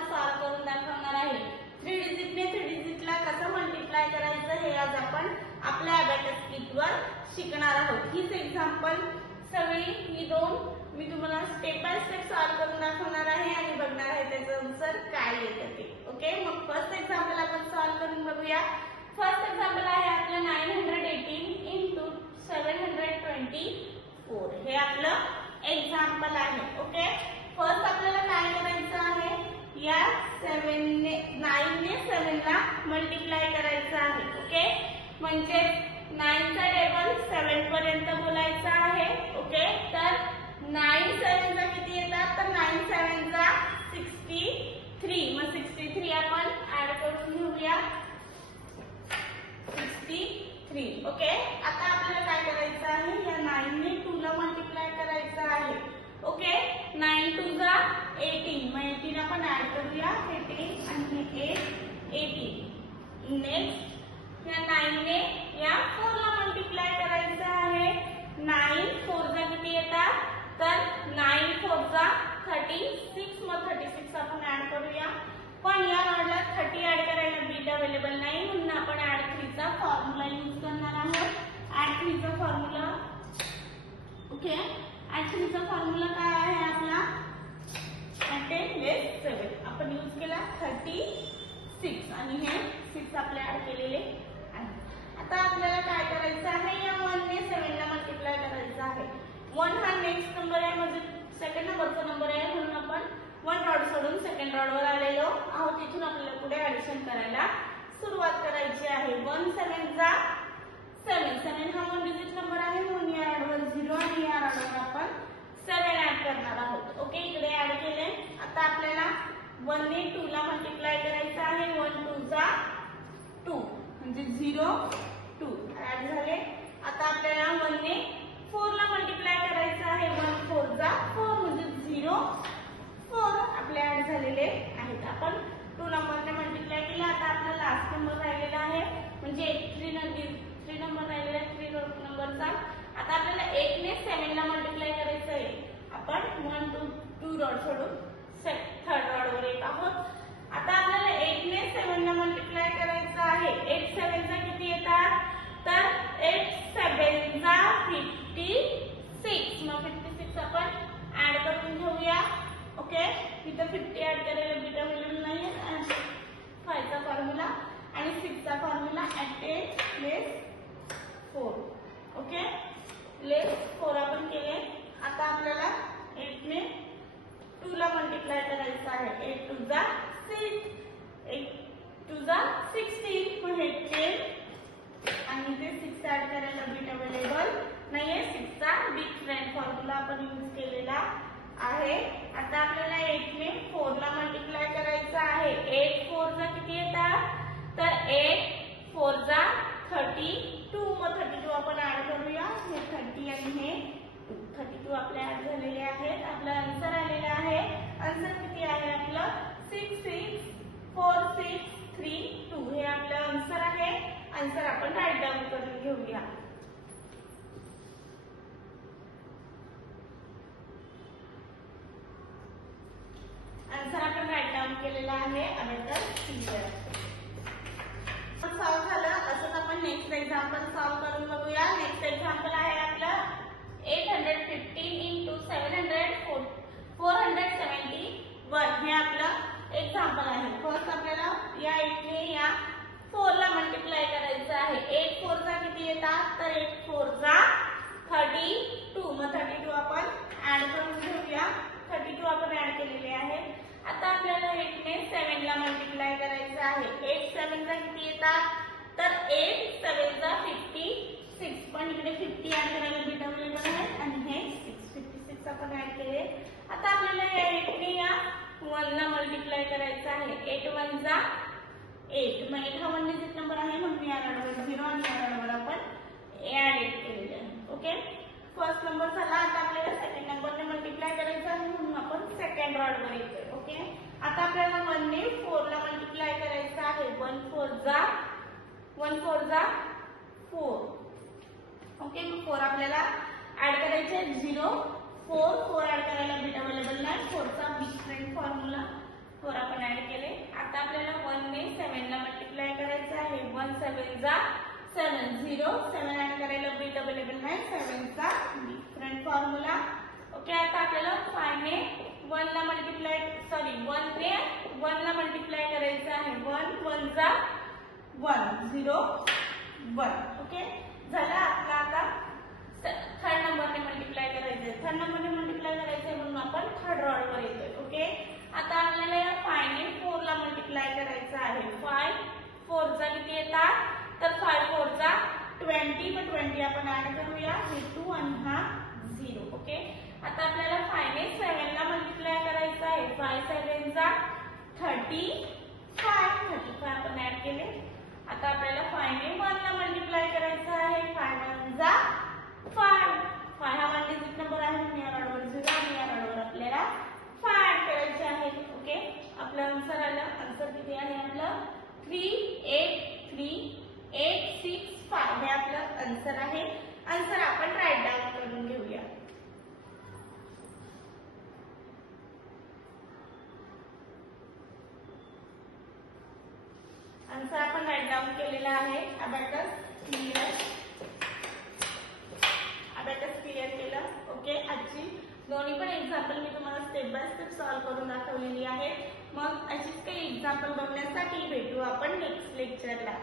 Example solve करून दाखवणार आहे। 3 डिजिटने 3 डिजिटला कसं मल्टिप्लाय करायचं हे आज आपण आपल्या अबॅकस किटवर शिकणार आहोत। हीच एक्झाम्पल सगळी ही दोन मी तुम्हाला स्टेप बाय स्टेप सॉल्व्ह करून दाखवणार आहे आणि बघणार आहे त्याचं आन्सर काय येतं ते। ओके, मग फर्स्ट एक्झाम्पल आपण सॉल्व्ह करून बघूया। फर्स्ट एक्झाम्पल आहे आपलं 918 into 724 हे आपलं एक्झाम्पल आहे। ओके, फर्स्ट आपल्याला काय करायचं आहे, या 9 ने 7 ला मल्टिप्लाय करायचं आहे। ओके, म्हणजे 9 चा टेबल 7 पर्यंत बोलायचा आहे। ओके, तर 9 7 चा किती येतात, तर 9 7 चा 63, मग 63 आपण ऍड करून घेऊया 63। ओके, आता आपल्याला काय करायचं आहे, या 9 ने 2 ला मल्टिप्लाय करायचं आहे। ओके, 9 2 जा 18, मग 18 आपण ऍड करूया 18 आणि 8 18। नेक्स्ट या 9 ने या 4 ला मल्टिप्लाय करायचं आहे। 9 4 जा किती येतात, तर 9 4 जा 36, मग 36 आपण ऍड करूया। पण या नोडला 30 ऍड करायला बीट अवेलेबल नाही, म्हणून आपण ऍड 3 चा फॉर्म्युला यूज करणार आहोत। ऍड 3 चा फॉर्म्युला, ओके, ऍड 3 चा फॉर्म्युला काय आहे आपला, 10 लेस 7 आपण यूज केला 36 आणि हे 6 आपले ऍड केलेले आहे। आता आपल्याला काय करायचं आहे, या 1 ने 7 ला मल्टिप्लाय करायचं आहे। 1 हा नेक्स्ट नंबर आहे, म्हणजे सेकंड नंबरचा नंबर आहे, म्हणून आपण 1 रॉड सोडून सेकंड रॉड वर आलेलो आहोत। तिथून आपल्याला पुढे ऍडिशन करायला सुरुवात करायची आहे। 1 7 जा 7, 7 हा 1 डिजिट नंबर आहे, म्हणून या रॉडवर 0 आणि या रॉडवर आपण 7 ऍड करणार आहोत। ओके, इकडे ऍड केले। आता आपल्याला 1 ने 2 ला मल्टिप्लाय करायचं आहे। 1 2 जा 2, म्हणजे 0 2 ऍड झाले। आता आपल्याला 1 ने 4 ला मल्टिप्लाय करायचं आहे। 1 4 जा 4, म्हणजे 0 4 आपले ऍड झालेले आहेत। आपण 2 नंबरने मल्टिप्लाय केला। आता आपला लास्ट नंबर राहिलेला आहे, म्हणजे 3 नंबर राहिलेला आहे 3 नंबरचा। आता आपल्याला 8 ने 7 ला मल्टिप्लाय करायचं आहे। आपण 1 2 रॉड सोडून थर्ड रॉड वर येत आहोत। आता आपल्याला 8 ने 7 ला मल्टिप्लाय करायचं आहे। 8 7 चा किती येतात, तर 8 7 जा 56, मग 56 आपण ऍड करून घेऊया। ओके, इथं 50 ऍड करायला बीट अवेलेबल नाही आहे। 5 चा फॉर्म्युला आणि 6 चा फॉर्म्युला, 8 लेस 4। ओके, लेस 4 आपण केले। आता आपल्याला 8 ने 2 ला मल्टिप्लाय करायचं आहे। 8 2 जा 6, 8 2 जा 16, मग हे 10 आणि ते 6 ऍड करायला बीट अवेलेबल नाहीये। 6 चा डिफरंट फॉर्म्युला आपण यूज केलेला आहे। आता आपल्याला 8 ने 4 ला मल्टिप्लाय करायचं आहे। 8 4 जा किती येतात, तर 8 4 जा 32, मग 32 आपण ऍड करूया। हे 30 आणि हे 32 आपले ऍड झालेले आहेत। आपला आन्सर आलेला आहे। आन्सर किती आहे आपलं, 6 6 4 6 3 2 हे आपलं आन्सर आहे। आन्सर आपण राईट डाऊन करून घेऊया। आन्सर आपण राईट डाऊन केलेला आहे। अबॅकस क्लिअर सॉल्व्ह झालं। असंच आपण नेक्स्ट एक्झाम्पल सॉल्व्ह करून बघूया। नेक्स्ट एक्झाम्पल आहे आपलं 815 into 471 हे आपलं एक्झाम्पल आहे। फर्स्ट आपल्याला या 8 ने या 4 ला मल्टिप्लाय करायचं आहे। 8 4 जा किती येतात, तर 8 4 जा 32, मग 32 आपण ऍड करून घेऊया। 32 आपण ऍड केलेले आहेत। आता आपल्याला 8 ने 7 ला मल्टिप्लाय करायचं आहे। 8 7 जा किती येतात, तर 8 7 जा 56, पण इकडे 50 ऍड करायला बीट अवेलेबल आहे आणि हे 56 आपण ऍड केले। आता आपल्याला या 8 ने या 1 ला मल्टिप्लाय करायचं आहे। 8 1 जा 8, मग 8 हा 1 डिजिट नंबर आहे, म्हणून या रॉडवर 0 आणि या रॉडवर आपण ऍड केलेले आहे। ओके, फर्स्ट नंबर झाला। आता आपल्याला सेकंड नंबरने मल्टिप्लाय करायचं आहे, म्हणून आपण सेकंड रॉडवर येतोय। ओके, आता आपल्याला 1 ने 4 ला मल्टिप्लाय करायचं आहे। 1 4 जा 4, ओके, मग 4 आपल्याला ऍड करायचे 0 4 4 ऍड करायला बीट अवेलेबल नाही। 4 चा डिफरंट फॉर्म्युला 4 आपण ऍड 7 जा 7 0 7 ऍड करायला बीट अवेलेबल नाही 7 चा बी फ्रंट फॉर्म्युला ओके आता आपल्याला 5 ने 1 ला मल्टिप्लाय 1 ने 1 ला मल्टिप्लाय करायचं आहे 1 1 जा 1 0 1 ओके झाला आपला आता थर्ड नंबरने मल्टिप्लाय करायचंय थर्ड नंबरने मल्टिप्लाय करायचंय म्हणून आपण थर्ड रॉड वर येतोय ओके आता आपल्याला या 5 ने 4 ला मल्टिप्लाय करायचं आहे 5 4 चा किती येतात तर 5 4 चा 20 मग 20 आपण ऍड करूया हे 2 आणि हा 0 ओके आता आपल्याला 5 ने 7 ला मल्टिप्लाय करायचं आहे 5 7 चा 35 आपण ऍड केले आता आपल्याला 5 ने 1 ला मल्टिप्लाय करायचं आहे 5 1 जा 5 हा 1 डिजिट नंबर आहे म्हणून या रॉडवर 0 आणि या रॉडवर आपल्याला 5 ऍड करायचे आहे ओके आपलं आन्सर आलं आन्सर किती आहे आपलं 383865 हे आपलं आन्सर आहे आन्सर आपण राईट डाउन करून घेऊया आन्सर आपण राईट डाउन केलेला आहे अबॅकस क्लिअर केलं ओके आजची दोन्ही पण एक्झाम्पल मी तुम्हाला स्टेप बाय स्टेप सॉल्व्ह करून दाखवलेली आहे मग अशीच काही एक्झाम्पल बघण्यासाठी भेटू आपण नेक्स्ट लेक्चरला